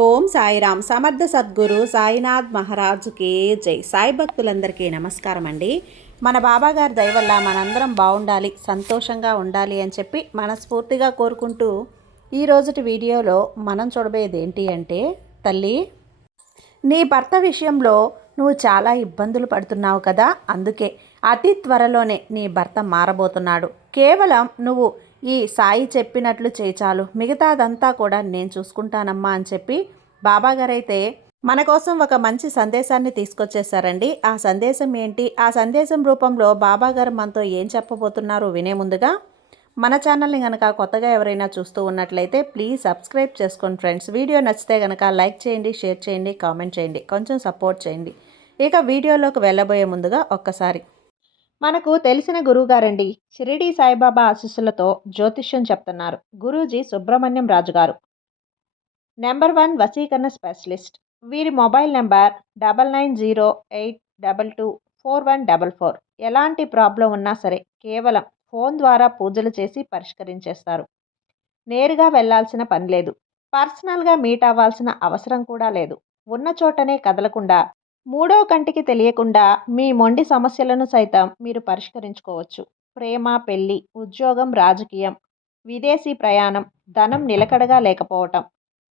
ఓం సాయిరామ్. సమర్థ సద్గురు సాయినాథ్ మహారాజుకి జై. సాయి భక్తులందరికీ నమస్కారం అండి. మన బాబాగారి దయ వల్ల మనందరం బాగుండాలి, సంతోషంగా ఉండాలి అని చెప్పి మనస్ఫూర్తిగా కోరుకుంటూ ఈరోజుటి వీడియోలో మనం చూడబోయేది ఏంటి అంటే, తల్లి, నీ భర్త విషయంలో నువ్వు చాలా ఇబ్బందులు పడుతున్నావు కదా. అందుకే అతి త్వరలోనే నీ భర్త మారబోతున్నాడు. కేవలం నువ్వు ఈ సాయి చెప్పినట్లు చేచాలు, మిగతాదంతా కూడా నేను చూసుకుంటానమ్మా అని చెప్పి బాబాగారైతే మన కోసం ఒక మంచి సందేశాన్ని తీసుకొచ్చేసారండి. ఆ సందేశం ఏంటి, ఆ సందేశం రూపంలో బాబాగారు మనతో ఏం చెప్పబోతున్నారు వినే ముందుగా మన ఛానల్ని కనుక కొత్తగా ఎవరైనా చూస్తూ ఉన్నట్లయితే ప్లీజ్ సబ్స్క్రైబ్ చేసుకోండి ఫ్రెండ్స్. వీడియో నచ్చితే కనుక లైక్ చేయండి, షేర్ చేయండి, కామెంట్ చేయండి, కొంచెం సపోర్ట్ చేయండి. ఇక వీడియోలోకి వెళ్ళబోయే ముందుగా ఒక్కసారి మనకు తెలిసిన గురువుగారండి, షిరిడి సాయిబాబా ఆశీస్సులతో జ్యోతిష్యం చెప్తున్నారు గురూజీ సుబ్రహ్మణ్యం రాజు గారు. నెంబర్ 1 వశీకరణ స్పెషలిస్ట్. వీరి మొబైల్ నెంబర్ 9908224144. ఎలాంటి ప్రాబ్లం ఉన్నా సరే కేవలం ఫోన్ ద్వారా పూజలు చేసి పరిష్కరించేస్తారు. నేరుగా వెళ్లాల్సిన పని లేదు, పర్సనల్గా మీట్ అవ్వాల్సిన అవసరం కూడా లేదు. ఉన్న చోటనే కదలకుండా, మూడో కంటికి తెలియకుండా మీ మొండి సమస్యలను సైతం మీరు పరిష్కరించుకోవచ్చు. ప్రేమ, పెళ్లి, ఉద్యోగం, రాజకీయం, విదేశీ ప్రయాణం, ధనం నిలకడగా లేకపోవటం,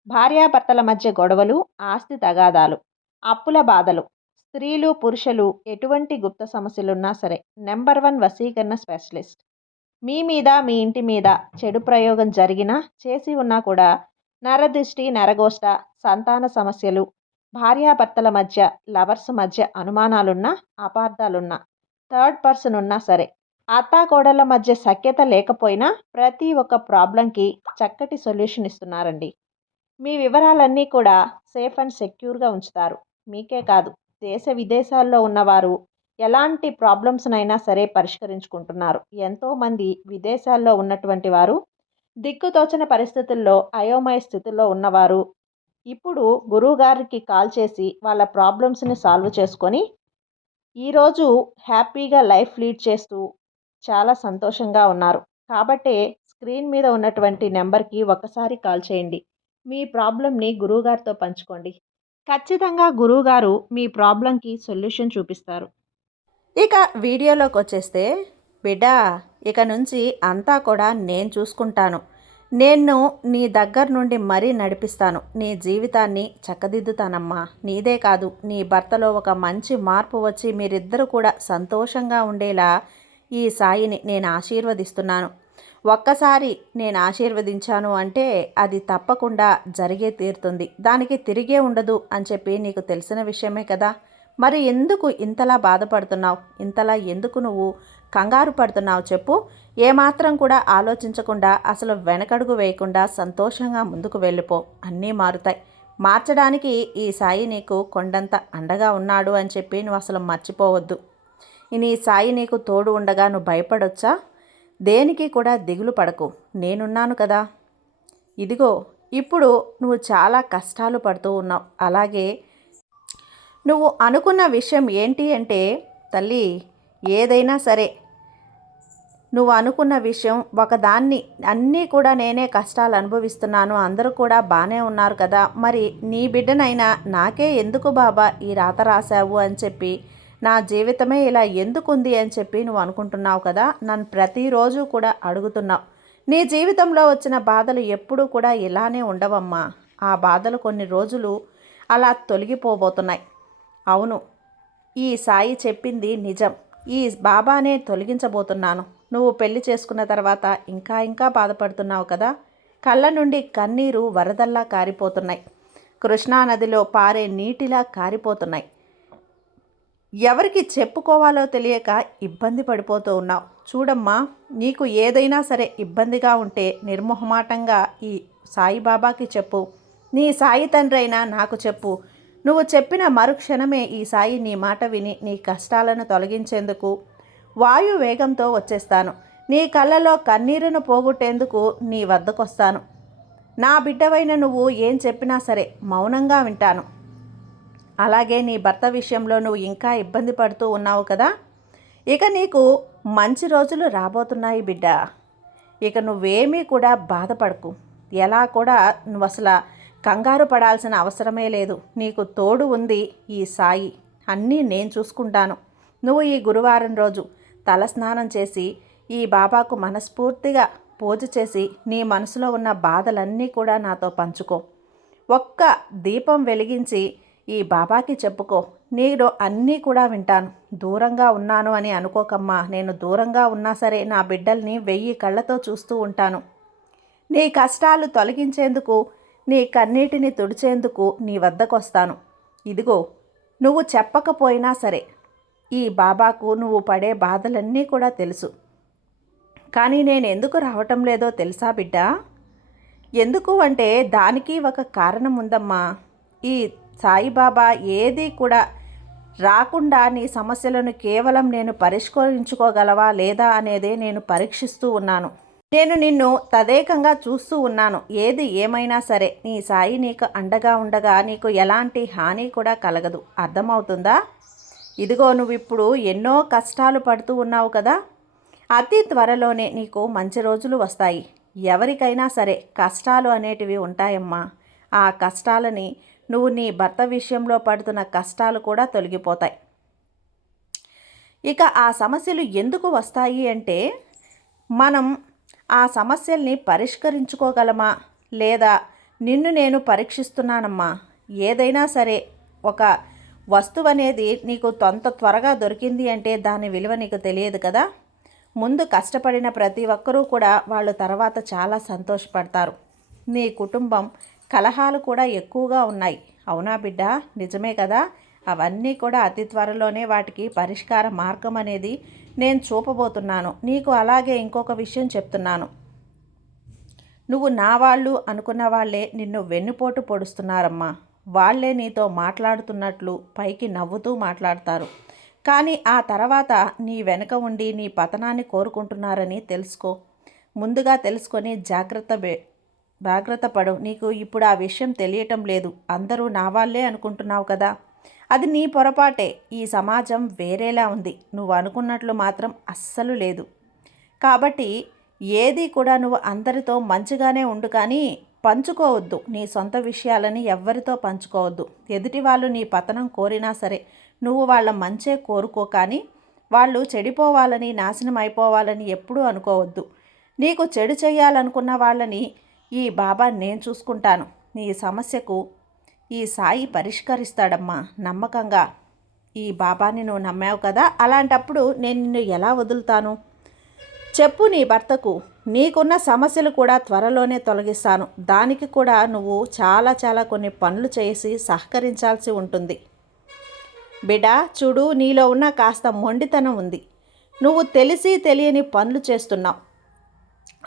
భార్యాభర్తల మధ్య గొడవలు, ఆస్తి తగాదాలు, అప్పుల బాధలు, స్త్రీలు పురుషులు ఎటువంటి గుప్త సమస్యలున్నా సరే నెంబర్ 1 వశీకరణ స్పెషలిస్ట్. మీ మీద, మీ ఇంటి మీద చెడు ప్రయోగం జరిగినా, చేసి ఉన్నా కూడా నరదృష్టి, నరగోష్ట, సంతాన సమస్యలు, భార్యాభర్తల మధ్య, లవర్స్ మధ్య అనుమానాలున్నా, అపార్థాలున్నా, థర్డ్ పర్సన్ ఉన్నా సరే, అత్తాకోడళ్ళ మధ్య సఖ్యత లేకపోయినా ప్రతి ఒక్క ప్రాబ్లంకి చక్కటి సొల్యూషన్ ఇస్తున్నారండి. మీ వివరాలన్నీ కూడా సేఫ్ అండ్ సెక్యూర్గా ఉంచుతారు. మీకే కాదు, దేశ విదేశాల్లో ఉన్నవారు ఎలాంటి ప్రాబ్లమ్స్నైనా సరే పరిష్కరించుకుంటున్నారు. ఎంతోమంది విదేశాల్లో ఉన్నటువంటి వారు, దిక్కుతోచని పరిస్థితుల్లో అయోమయ స్థితిలో ఉన్నవారు ఇప్పుడు గురువుగారికి కాల్ చేసి వాళ్ళ ప్రాబ్లమ్స్ని సాల్వ్ చేసుకొని ఈరోజు హ్యాపీగా లైఫ్ లీడ్ చేస్తూ చాలా సంతోషంగా ఉన్నారు. కాబట్టే స్క్రీన్ మీద ఉన్నటువంటి నెంబర్కి ఒక్కసారి కాల్ చేయండి. మీ ప్రాబ్లంని గురువుగారితో పంచుకోండి. ఖచ్చితంగా గురువుగారు మీ ప్రాబ్లంకి సొల్యూషన్ చూపిస్తారు. ఇక వీడియోలోకి వచ్చేస్తే, బిడ్డా, ఇక నుంచి అంతా కూడా నేను చూసుకుంటాను. నేను నీ దగ్గర నుండి మరీ నడిపిస్తాను. నీ జీవితాన్ని చక్కదిద్దుతానమ్మా. నీదే కాదు, నీ భర్తలో ఒక మంచి మార్పు వచ్చి మీరిద్దరూ కూడా సంతోషంగా ఉండేలా ఈ సాయిని నేను ఆశీర్వదిస్తున్నాను. ఒక్కసారి నేను ఆశీర్వదించాను అంటే అది తప్పకుండా జరిగే తీరుతుంది. దానికి తిరిగే ఉండదు అని చెప్పి నీకు తెలిసిన విషయమే కదా. మరి ఎందుకు ఇంతలా బాధపడుతున్నావు? ఇంతలా ఎందుకు నువ్వు కంగారు పడుతున్నావు చెప్పు. ఏమాత్రం కూడా ఆలోచించకుండా, అసలు వెనకడుగు వేయకుండా సంతోషంగా ముందుకు వెళ్ళిపో. అన్నీ మారుతాయి. మార్చడానికి ఈ సాయి నీకు కొండంత అండగా ఉన్నాడు అని చెప్పి నువ్వు అసలు మర్చిపోవద్దు. నీ సాయి నీకు తోడు ఉండగా నువ్వు భయపడొచ్చా? దేనికి కూడా దిగులు పడకు, నేనున్నాను కదా. ఇదిగో, ఇప్పుడు నువ్వు చాలా కష్టాలు పడుతూ ఉన్నావు. అలాగే నువ్వు అనుకున్న విషయం ఏంటి అంటే, తల్లి, ఏదైనా సరే నువ్వు అనుకున్న విషయం ఒకదాన్ని, అన్నీ కూడా నేనే కష్టాలు అనుభవిస్తున్నాను, అందరూ కూడా బాగానే ఉన్నారు కదా, మరి నీ బిడ్డనైనా నాకే ఎందుకు బాబా ఈ రాత రాశావు అని చెప్పి, నా జీవితమే ఇలా ఎందుకుంది అని చెప్పి నువ్వు అనుకుంటున్నావు కదా. నన్ను ప్రతిరోజు కూడా అడుగుతున్నావు. నీ జీవితంలో వచ్చిన బాధలు ఎప్పుడూ కూడా ఇలానే ఉండవమ్మా. ఆ బాధలు కొన్ని రోజులు అలా తొలగిపోబోతున్నాయి. అవును, ఈ సాయి చెప్పింది నిజం. ఈ బాబానే తొలగించబోతున్నాను. నువ్వు పెళ్లి చేసుకున్న తర్వాత ఇంకా ఇంకా బాధపడుతున్నావు కదా. కళ్ళ నుండి కన్నీరు వరదల్లా కారిపోతున్నాయి, కృష్ణానదిలో పారే నీటిలా కారిపోతున్నాయి. ఎవరికి చెప్పుకోవాలో తెలియక ఇబ్బంది పడిపోతూ ఉన్నావు. చూడమ్మా, నీకు ఏదైనా సరే ఇబ్బందిగా ఉంటే నిర్మోహమాటంగా ఈ సాయిబాబాకి చెప్పు. నీ సాయి తండ్రి అయినా నాకు చెప్పు. నువ్వు చెప్పిన మరుక్షణమే ఈ సాయి నీ మాట విని నీ కష్టాలను తొలగించేందుకు వాయు వేగంతో వచ్చేస్తాను. నీ కళ్ళలో కన్నీరును పోగొట్టేందుకు నీ వద్దకొస్తాను. నా బిడ్డవైన నువ్వు ఏం చెప్పినా సరే మౌనంగా వింటాను. అలాగే నీ భర్త విషయంలో నువ్వు ఇంకా ఇబ్బంది పడుతూ ఉన్నావు కదా. ఇక నీకు మంచి రోజులు రాబోతున్నాయి బిడ్డ. ఇక నువ్వేమీ కూడా బాధపడకు. ఎలా కూడా నువ్వు అసలు కంగారు పడాల్సిన అవసరమే లేదు. నీకు తోడు ఉంది ఈ సాయి. అన్నీ నేను చూసుకుంటాను. నువ్వు ఈ గురువారం రోజు తలస్నానం చేసి ఈ బాబాకు మనస్ఫూర్తిగా పూజ చేసి నీ మనసులో ఉన్న బాధలన్నీ కూడా నాతో పంచుకో. ఒక్క దీపం వెలిగించి ఈ బాబాకి చెప్పుకో. నేను అన్నీ కూడా వింటాను. దూరంగా ఉన్నాను అని అనుకోకమ్మా. నేను దూరంగా ఉన్నా సరే నా బిడ్డల్ని 1000 కళ్ళతో చూస్తూ ఉంటాను. నీ కష్టాలు తొలగించేందుకు, నీ కన్నీటిని తుడిచేందుకు నీ వద్దకు వస్తాను. ఇదిగో, నువ్వు చెప్పకపోయినా సరే ఈ బాబాకు నువ్వు పడే బాధలన్నీ కూడా తెలుసు. కానీ నేను ఎందుకు రావటం లేదో తెలుసా బిడ్డ? ఎందుకు అంటే దానికి ఒక కారణం ఉందమ్మా. ఈ సాయిబాబా ఏది కూడా రాకుండా నీ సమస్యలను కేవలం నేను పరిష్కరించుకోగలవా లేదా అనేదే నేను పరీక్షిస్తూ ఉన్నాను. నేను నిన్ను తదేకంగా చూస్తూ ఉన్నాను. ఏది ఏమైనా సరే నీ సాయి నీకు అండగా ఉండగా నీకు ఎలాంటి హాని కూడా కలగదు. అర్థమవుతుందా? ఇదిగో, నువ్వు ఇప్పుడు ఎన్నో కష్టాలు పడుతూ ఉన్నావు కదా. అతి త్వరలోనే నీకు మంచి రోజులు వస్తాయి. ఎవరికైనా సరే కష్టాలు అనేటివి ఉంటాయమ్మా. ఆ కష్టాలని నువ్వు నీ భర్త విషయంలో పడుతున్న కష్టాలు కూడా తొలగిపోతాయి. ఇక ఆ సమస్యలు ఎందుకు వస్తాయి అంటే మనం ఆ సమస్యల్ని పరిష్కరించుకోగలమా లేదా నిన్ను నేను పరీక్షిస్తున్నానమ్మా. ఏదైనా సరే ఒక వస్తువు అనేది నీకు త్వరగా దొరికింది అంటే దాని విలువ నీకు తెలియదు కదా. ముందు కష్టపడిన ప్రతి ఒక్కరూ కూడా వాళ్ళు తర్వాత చాలా సంతోషపడతారు. నీ కుటుంబం కలహాలు కూడా ఎక్కువగా ఉన్నాయి. అవునా బిడ్డ? నిజమే కదా. అవన్నీ కూడా అతి త్వరలోనే వాటికి పరిష్కార మార్గం అనేది నేను చూపబోతున్నాను నీకు. అలాగే ఇంకొక విషయం చెప్తున్నాను. నువ్వు నా వాళ్ళు అనుకున్న వాళ్ళే నిన్ను వెన్నుపోటు పొడుస్తున్నారమ్మా. వాళ్ళే నీతో మాట్లాడుతున్నట్లు పైకి నవ్వుతూ మాట్లాడతారు. కానీ ఆ తర్వాత నీ వెనుక ఉండి నీ పతనాన్ని కోరుకుంటున్నారని తెలుసుకో. ముందుగా తెలుసుకొని జాగ్రత్త పడు. నీకు ఇప్పుడు ఆ విషయం తెలియటం లేదు. అందరూ నా వాళ్ళే అనుకుంటున్నావు కదా. అది నీ పొరపాటే. ఈ సమాజం వేరేలా ఉంది. నువ్వు అనుకున్నట్లు మాత్రం అస్సలు లేదు. కాబట్టి ఏది కూడా నువ్వు అందరితో మంచిగానే ఉండు, కానీ పంచుకోవద్దు. నీ సొంత విషయాలని ఎవ్వరితో పంచుకోవద్దు. ఎదుటి వాళ్ళు నీ పతనం కోరినా సరే నువ్వు వాళ్ళ మంచే కోరుకో, కానీ వాళ్ళు చెడిపోవాలని, నాశనం అయిపోవాలని ఎప్పుడూ అనుకోవద్దు. నీకు చెడు చేయాలనుకున్న వాళ్ళని ఈ బాబా నేను చూసుకుంటాను. నీ సమస్యకు ఈ సాయి పరిష్కరిస్తాడమ్మా. నమ్మకంగా ఈ బాబాని నువ్వు నమ్మావు కదా. అలాంటప్పుడు నేను నిన్ను ఎలా వదులుతాను చెప్పు. నీ భర్తకు నీకున్న సమస్యలు కూడా త్వరలోనే తొలగిస్తాను. దానికి కూడా నువ్వు చాలా కొన్ని పనులు చేసి సహకరించాల్సి ఉంటుంది. బిడ్డ చూడు, నీలో ఉన్న కాస్త మొండితనం ఉంది. నువ్వు తెలిసి తెలియని పనులు చేస్తున్నావు.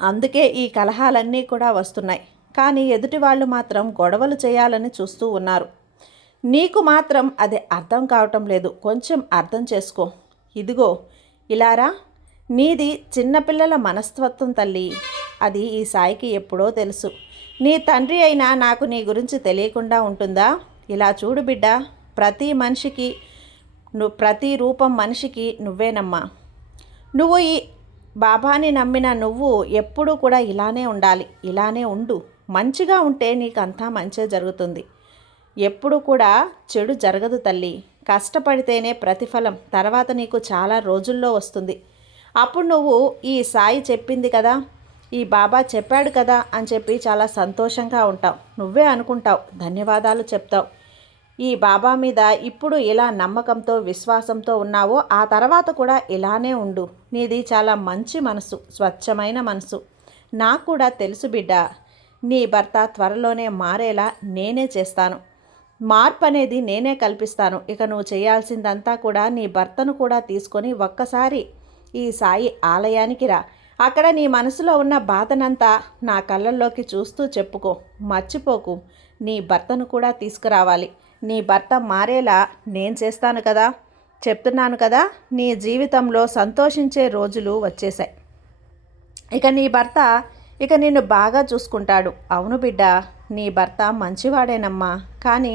అందుకే ఈ కలహాలన్నీ కూడా వస్తున్నాయి. కానీ ఎదుటి వాళ్ళు మాత్రం గొడవలు చేయాలని చూస్తూ ఉన్నారు. నీకు మాత్రం అది అర్థం కావటం లేదు. కొంచెం అర్థం చేసుకో. ఇదిగో ఇలారా, నీది చిన్నపిల్లల మనస్తత్వం తల్లి. అది ఈ సాయికి ఎప్పుడో తెలుసు. నీ తండ్రి అయినా నాకు నీ గురించి తెలియకుండా ఉంటుందా? ఇలా చూడు బిడ్డ, ప్రతి రూపం మనిషికి నువ్వేనమ్మా. నువ్వు ఈ బాబాని నమ్మిన నువ్వు ఎప్పుడూ కూడా ఇలానే ఉండాలి. ఇలానే ఉండు. మంచిగా ఉంటే నీకు అంతా మంచే జరుగుతుంది. ఎప్పుడు కూడా చెడు జరగదు తల్లి. కష్టపడితేనే ప్రతిఫలం తర్వాత నీకు చాలా రోజుల్లో వస్తుంది. అప్పుడు నువ్వు ఈ సాయి చెప్పింది కదా, ఈ బాబా చెప్పాడు కదా అని చెప్పి చాలా సంతోషంగా ఉంటావు. నువ్వే అనుకుంటావు, ధన్యవాదాలు చెప్తావు. ఈ బాబా మీద ఇప్పుడు ఇలా నమ్మకంతో విశ్వాసంతో ఉన్నావో ఆ తర్వాత కూడా ఇలానే ఉండు. నీది చాలా మంచి మనసు, స్వచ్ఛమైన మనసు. నాకు కూడా తెలుసు బిడ్డ. నీ భర్త త్వరలోనే మారేలా నేనే చేస్తాను. మార్పు అనేది నేనే కల్పిస్తాను. ఇక నువ్వు చేయాల్సిందంతా కూడా నీ భర్తను కూడా తీసుకొని ఒక్కసారి ఈ సాయి ఆలయానికి రా. అక్కడ నీ మనసులో ఉన్న బాధనంతా నా కళ్ళల్లోకి చూస్తూ చెప్పుకో. మర్చిపోకు. నీ భర్తను కూడా తీసుకురావాలి. నీ భర్త మారేలా నేను చేస్తాను కదా. చెప్తున్నాను కదా, నీ జీవితంలో సంతోషించే రోజులు వచ్చేసాయి. ఇక నీ భర్త నిన్ను బాగా చూసుకుంటాడు. అవును బిడ్డ, నీ భర్త మంచివాడేనమ్మా. కానీ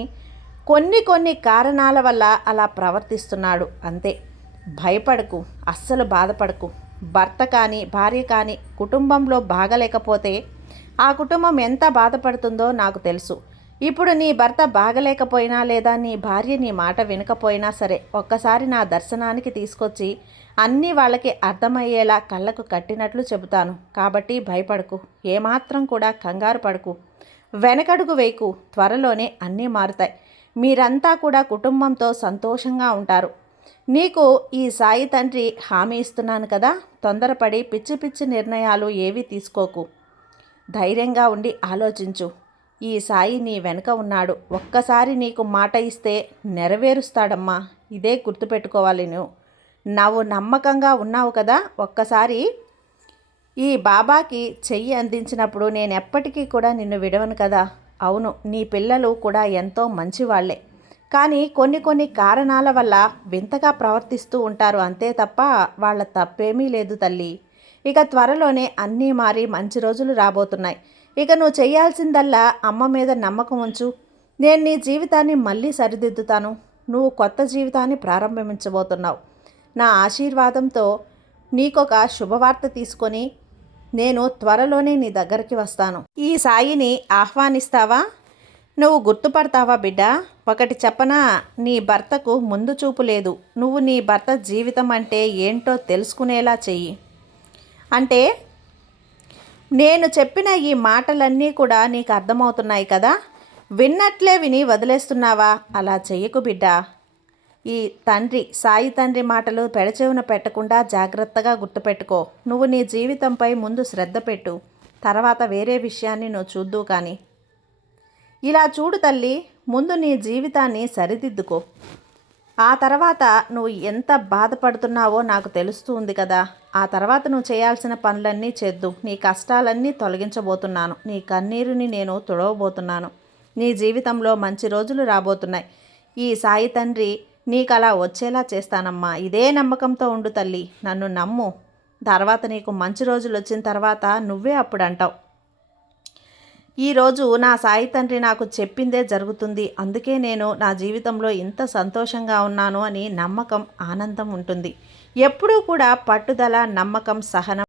కొన్ని కారణాల వల్ల అలా ప్రవర్తిస్తున్నాడు అంతే. భయపడకు, అస్సలు బాధపడకు. భర్త కానీ భార్య కానీ కుటుంబంలో బాగలేకపోతే ఆ కుటుంబం ఎంత బాధపడుతుందో నాకు తెలుసు. ఇప్పుడు నీ భర్త బాగలేకపోయినా లేదా నీ భార్య నీ మాట వినకపోయినా సరే ఒక్కసారి నా దర్శనానికి తీసుకొచ్చి అన్నీ వాళ్ళకి అర్థమయ్యేలా కళ్ళకు కట్టినట్లు చెబుతాను. కాబట్టి భయపడకు, ఏమాత్రం కూడా కంగారు పడకు, వెనకడుగు వేయకు. త్వరలోనే అన్నీ మారుతాయి. మీరంతా కూడా కుటుంబంతో సంతోషంగా ఉంటారు. నీకు ఈ సాయి తండ్రి హామీ ఇస్తున్నాను కదా, తొందరపడి పిచ్చి పిచ్చి నిర్ణయాలు ఏవీ తీసుకోకు. ధైర్యంగా ఉండి ఆలోచించు. ఈ సాయి నీ వెనుక ఉన్నాడు. ఒక్కసారి నీకు మాట ఇస్తే నెరవేరుస్తాడమ్మా. ఇదే గుర్తుపెట్టుకోవాలి. నువ్వు నమ్మకంగా ఉన్నావు కదా. ఒక్కసారి ఈ బాబాకి చెయ్యి అందించినప్పుడు నేను ఎప్పటికీ కూడా నిన్ను విడవను కదా. అవును, నీ పిల్లలు కూడా ఎంతో మంచివాళ్లే, కానీ కొన్ని కారణాల వల్ల వింతగా ప్రవర్తిస్తూ ఉంటారు, అంతే తప్ప వాళ్ళ తప్పేమీ లేదు తల్లి. ఇక త్వరలోనే అన్నీ మారి మంచి రోజులు రాబోతున్నాయి. ఇక నువ్వు చేయాల్సిందల్లా అమ్మ మీద నమ్మకం ఉంచు. నేను నీ జీవితాన్ని మళ్ళీ సరిదిద్దుతాను. నువ్వు కొత్త జీవితాన్ని ప్రారంభించబోతున్నావు. నా ఆశీర్వాదంతో నీకొక శుభవార్త తీసుకొని నేను త్వరలోనే నీ దగ్గరికి వస్తాను. ఈ సాయిని ఆహ్వానిస్తావా? నువ్వు గుర్తుపడతావా బిడ్డ? ఒకటి చెప్పనా, నీ భర్తకు ముందు చూపు లేదు. నువ్వు నీ భర్త జీవితం అంటే ఏంటో తెలుసుకునేలా చెయ్యి. అంటే నేను చెప్పిన ఈ మాటలన్నీ కూడా నీకు అర్థమవుతున్నాయి కదా. విన్నట్లే విని వదిలేస్తున్నావా? అలా చెయ్యకు బిడ్డ. ఈ తండ్రి సాయి తండ్రి మాటలు పెడచెవున పెట్టకుండా జాగ్రత్తగా గుర్తుపెట్టుకో. నువ్వు నీ జీవితంపై ముందు శ్రద్ధ పెట్టు, తర్వాత వేరే విషయాన్ని నువ్వు చూద్దు. కానీ ఇలా చూడు తల్లి, ముందు నీ జీవితాన్ని సరిదిద్దుకో. ఆ తర్వాత నువ్వు ఎంత బాధపడుతున్నావో నాకు తెలుస్తూ ఉంది కదా. ఆ తర్వాత నువ్వు చేయాల్సిన పనులన్నీ చేద్దు. నీ కష్టాలన్నీ తొలగించబోతున్నాను. నీ కన్నీరుని నేను తుడవబోతున్నాను. నీ జీవితంలో మంచి రోజులు రాబోతున్నాయి. ఈ సాయి తండ్రి నీకు అలా వచ్చేలా చేస్తానమ్మా. ఇదే నమ్మకంతో ఉండు తల్లి. నన్ను నమ్ము. తర్వాత నీకు మంచి రోజులు వచ్చిన తర్వాత నువ్వే అప్పుడు అంటావు, ఈరోజు నా సాయి తండ్రి నాకు చెప్పిందే జరుగుతుంది, అందుకే నేను నా జీవితంలో ఇంత సంతోషంగా ఉన్నాను అని నమ్మకం, ఆనందం ఉంటుంది. ఎప్పుడూ కూడా పట్టుదల, నమ్మకం, సహనం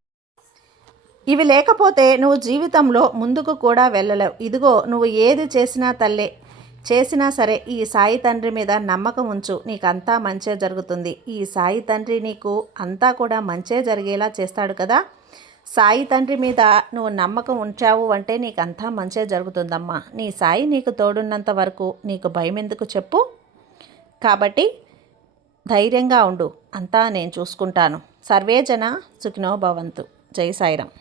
ఇవి లేకపోతే నువ్వు జీవితంలో ముందుకు కూడా వెళ్ళలేవు. ఇదిగో నువ్వు ఏది చేసినా సరే ఈ సాయి తండ్రి మీద నమ్మకం ఉంచు. నీకు అంతా మంచే జరుగుతుంది. ఈ సాయి తండ్రి నీకు అంతా కూడా మంచే జరిగేలా చేస్తాడు కదా. సాయి తండ్రి మీద నువ్వు నమ్మకం ఉంచావు అంటే నీకు అంతా మంచే జరుగుతుందమ్మా. నీ సాయి నీకు తోడున్నంత వరకు నీకు భయం ఎందుకు చెప్పు. కాబట్టి ధైర్యంగా ఉండు. అంతా నేను చూసుకుంటాను. సర్వేజన సుఖినో భవంతు. జై సాయిరాం.